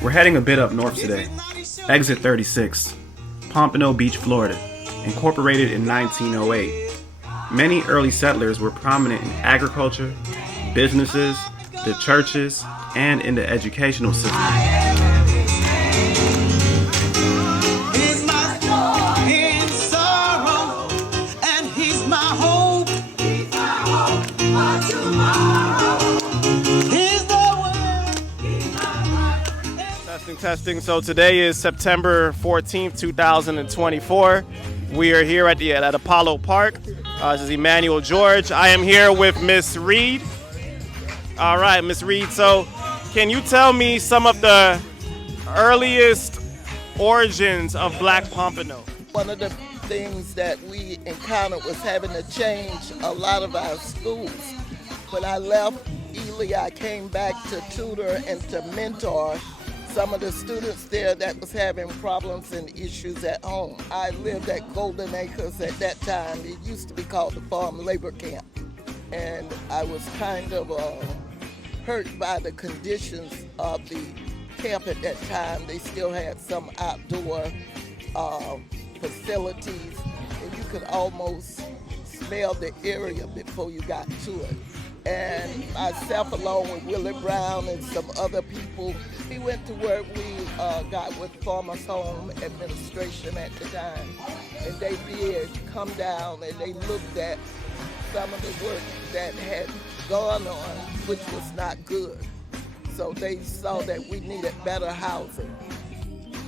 We're heading a bit up north today. Exit 36, Pompano Beach, Florida, incorporated in 1908. Many early settlers were prominent in agriculture, businesses, the churches, and in the educational system. Testing. So today is September 14th, 2024. We are here at Apollo Park. This is Emmanuel George. I am here with Miss Reed. All right, Miss Reed. So can you tell me some of the earliest origins of Black Pompano? One of the things that we encountered was having to change a lot of our schools. When I left Ely, I came back to tutor and to mentor some of the students there that was having problems and issues at home. I lived at Golden Acres at that time. It used to be called the Farm Labor Camp. And I was kind of hurt by the conditions of the camp at that time. They still had some outdoor facilities, and you could almost smell the area before you got to it. And myself, along with Willie Brown and some other people, we went to work. We got with Farmers Home Administration at the time, and they did come down and they looked at some of the work that had gone on, which was not good. So they saw that we needed better housing.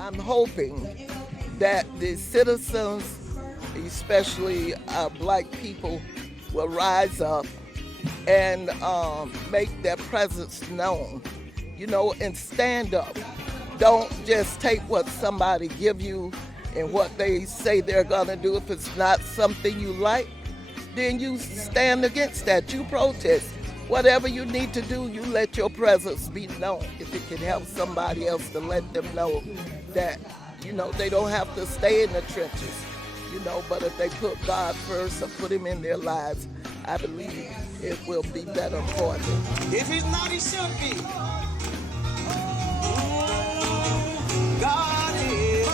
I'm hoping that the citizens, especially Black people, will rise up and make their presence known, and stand up. Don't just take what somebody give you and what they say they're gonna do. If it's not something you like, then you stand against that. You protest. Whatever you need to do, you let your presence be known. If it can help somebody else, to let them know that, they don't have to stay in the trenches, but if they put God first or put him in their lives, I believe it will be better for them. If he's not, he should be. God is.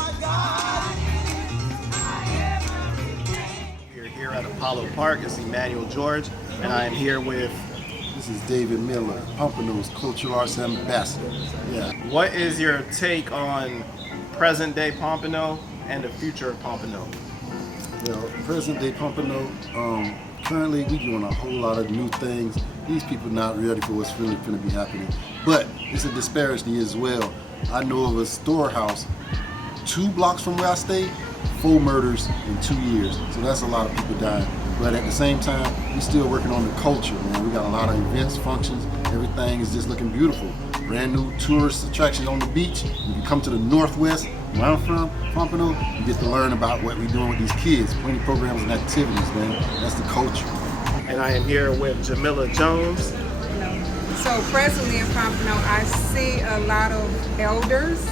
We're here at Apollo Park. It's Emmanuel George, and I am here with... This is David Miller, Pompano's Cultural Arts Ambassador. Yeah. What is your take on present-day Pompano and the future of Pompano? Well, present-day Pompano, currently we're doing a whole lot of new things. These people not ready for what's really going to be happening. But it's a disparity as well. I know of a storehouse 2 blocks from where I stay, 4 murders in 2 years. So that's a lot of people dying. But at the same time, we're still working on the culture, man. We got a lot of events, functions, everything is just looking beautiful. Brand new tourist attractions on the beach. If you come to the Northwest, where I'm from, Pompano, you get to learn about what we're doing with these kids. Plenty of programs and activities, man. That's the culture. And I am here with Jamila Jones. So presently in Pompano, I see a lot of elders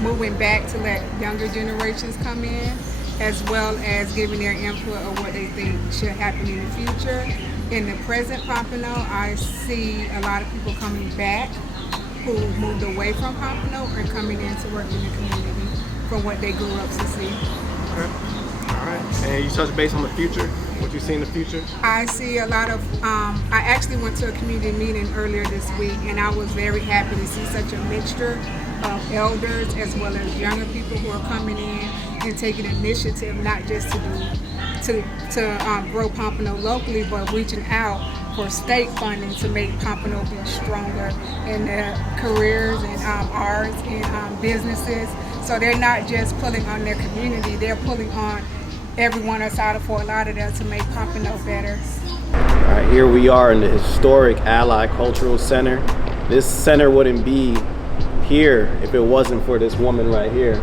moving back to let younger generations come in, as well as giving their input on what they think should happen in the future. In the present Pompano, I see a lot of people coming back who moved away from Pompano or coming in to work in the community from what they grew up to see. Okay. All right. And you touch base on the future? What you see in the future? I see a lot of, I actually went to a community meeting earlier this week, and I was very happy to see such a mixture of elders as well as younger people who are coming in and taking initiative, not just to grow Pompano locally, but reaching out for state funding to make Pompano be stronger in their careers and arts and businesses. So they're not just pulling on their community, they're pulling on everyone outside of Fort Lauderdale to make Pompano better. All right, here we are in the historic Ally Cultural Center. This center wouldn't be here if it wasn't for this woman right here,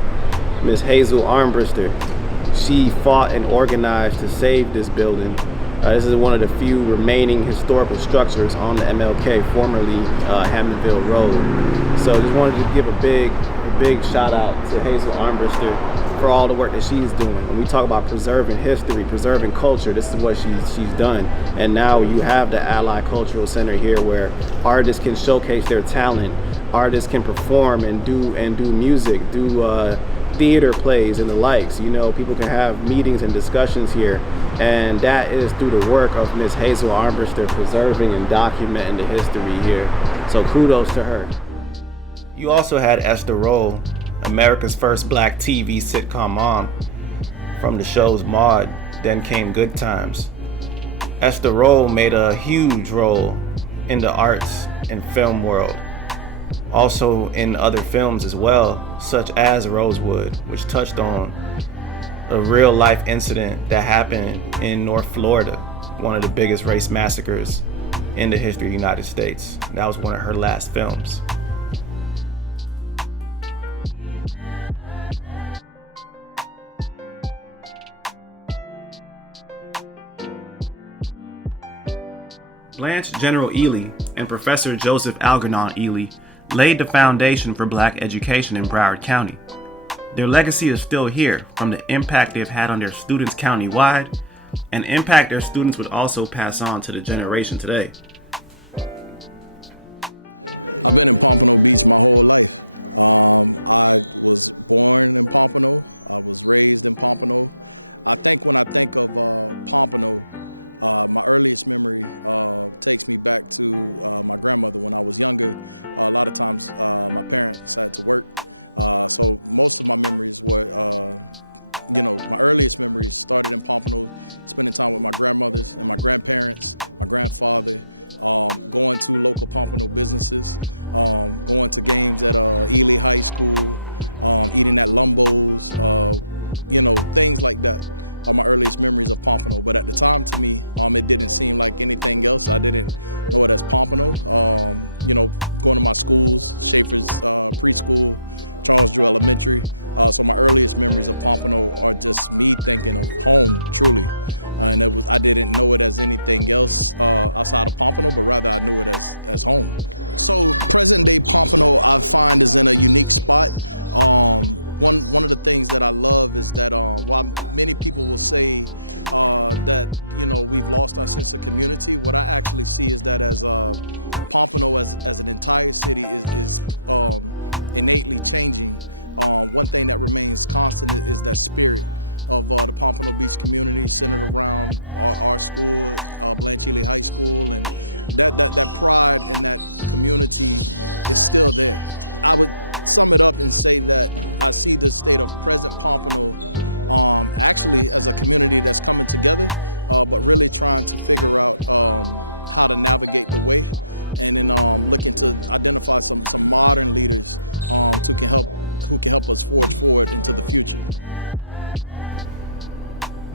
Miss Hazel Armbruster. She fought and organized to save this building. This is one of the few remaining historical structures on the MLK, formerly Hammondville Road. So just wanted to give a big shout out to Hazel Armbruster for all the work that she's doing. When we talk about preserving history, preserving culture, this is what she's done. And now you have the Ally Cultural Center here where artists can showcase their talent artists can perform and do music, do theater plays and the likes. You know, people can have meetings and discussions here, and that is through the work of Miss Hazel Armbruster preserving and documenting the history here. So kudos to her. You also had Esther Rolle, America's first black TV sitcom mom, from the shows Maude, Then Came Good Times. Esther Rolle made a huge role in the arts and film world, also in other films as well, such as Rosewood, which touched on a real life incident that happened in North Florida, one of the biggest race massacres in the history of the United States. That was one of her last films. Blanche General Ely and Professor Joseph Algernon Ely laid the foundation for black education in Broward County. Their legacy is still here, from the impact they've had on their students countywide, an impact their students would also pass on to the generation today.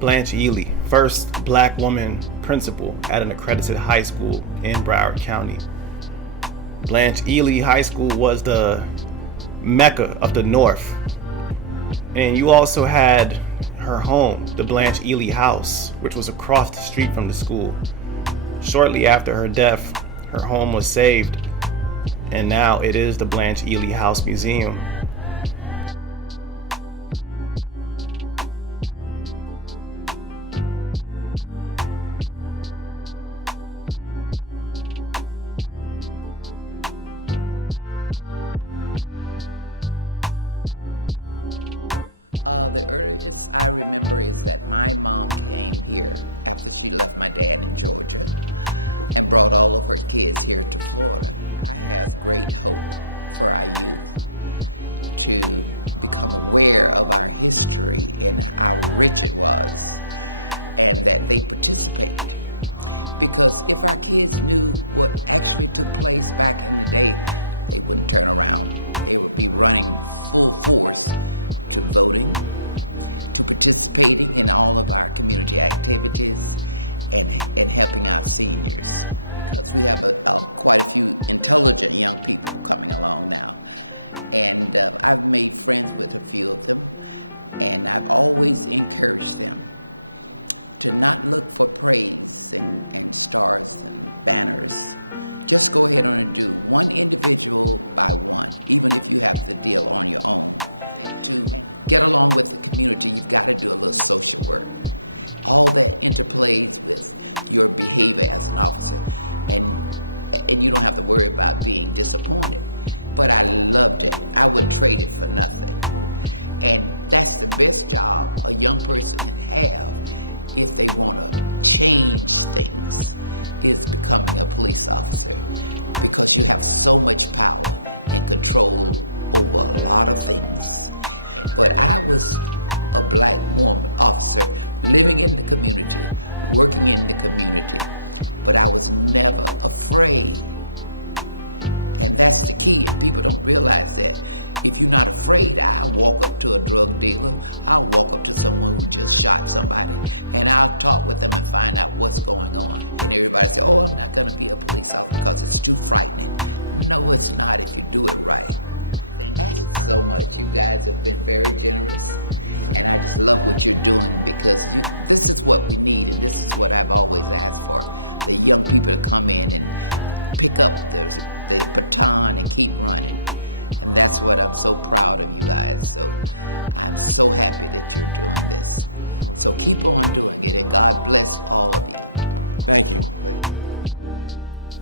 Blanche Ely, first black woman principal at an accredited high school in Broward County. Blanche Ely High School was the mecca of the North. And you also had her home, the Blanche Ely House, which was across the street from the school. Shortly after her death, her home was saved, and now it is the Blanche Ely House Museum.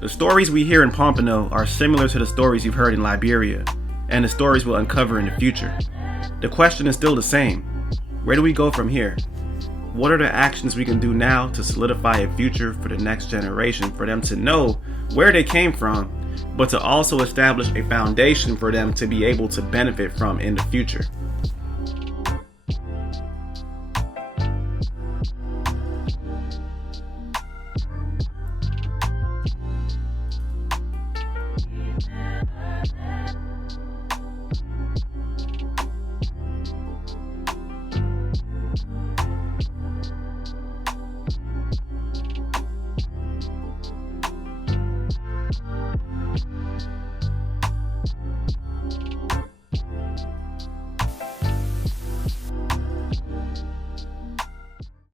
The stories we hear in Pompano are similar to the stories you've heard in Liberia, and the stories we'll uncover in the future. The question is still the same. Where do we go from here? What are the actions we can do now to solidify a future for the next generation, for them to know where they came from, but to also establish a foundation for them to be able to benefit from in the future?